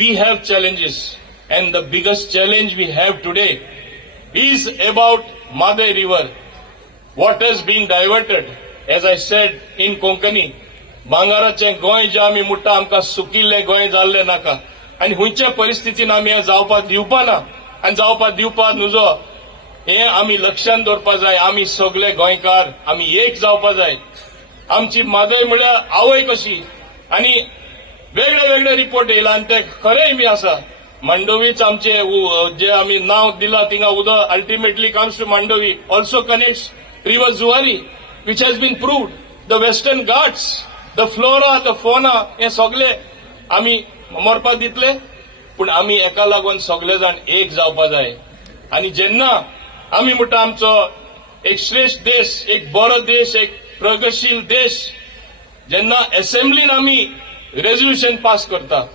we have challenges, and the biggest challenge we have today is about Madai River. Waters being diverted, as I said in Konkani, भांगाराचें Goa जे आमी मुट्टा आमकां सुकिल्लें गोंय जाल्लें नाका आनी हुंयच्या परिस्थितीन आमी हें जावपाक दिवपा ना आनी जावपाक दिवपा नुजो हें आमी लक्षांत दवरपा जाय. आमी सगळे गोंयकार आमी एक जावपा जाय. आमची मादय म्हळ्यार आवय कशी आनी वेगळे वेगळे रिपोर्ट येयला आनी ते खरेय बी आसा. मांडोवीच आमचे जे आमी नांव दिलां थिंगा उदक ultimately comes to Mandovi, also connects river Zuari, which has been proved. The Western Ghats, the flora, the fauna, हे सगळे आमी मरपाक दितले, पूण आमी एका लागून सगळे जाण एक जावपा जाय. आनी जेन्ना आमी म्हणटा आमचो एक श्रेष्ठ देश, एक बरो देश, एक प्रगतशील देश, जेन्ना असेंब्लीन आमी रेझोल्युशन पास करता,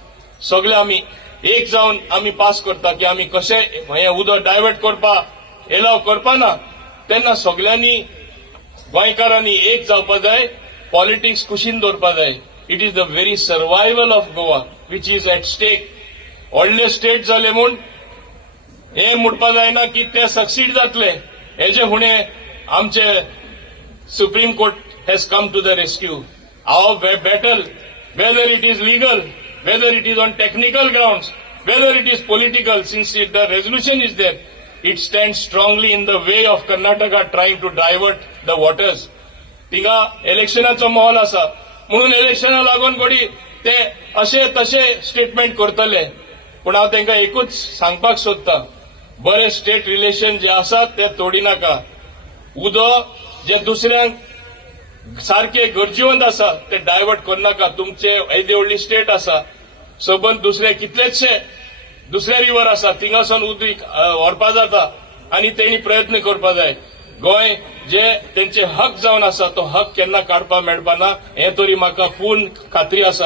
सगळे आमी एक जावन आमी पास करता की आमी कशें हें उदक डायवर्ट करपाक एलाव करपा ना, तेन्ना सगळ्यांनी गोंयकारांनी एक जावपा जाय. पॉलिटिक्स कुशीन दवरपा जाय. It is the very survival of Goa which is at stake. व्हडले स्टेट जाले म्हूण हे म्हणपा जायना की ते सक्सीड जातले. हेजे फुडें आमचे supreme court has come to the rescue. Our battle, whether it is legal, whether it is on technical grounds, whether it is political, since the resolution is there, it stands strongly in the way of Karnataka trying to divert the waters. तिंगा इलेक्शनाचो माहोल आसा म्हणून इलेक्शना लागून घडी ते अशे तशे statement करतले. पूण हांव तांकां एकूच सांगपाक सोदतां, बरे स्टेट रिलेशन जे आसात ते तोडिनाका. उदक जे दुसऱ्यांक सारखे गरजेवंत आसा ते डायवर्ट करनाका. तुमचे येदी व्हडली स्टेट आसा, सबंद दुसरे कितलेशे दुसरे रिवर आसा, थिंगासून उदक व्हरपा जाता आनी तेणी प्रयत्न करपा जाय. गोंय जे तेंचे हक जावन आसा तो हक केन्ना काडपा मेळपा ना, हे तरी म्हाका पूर्ण खात्री आसा.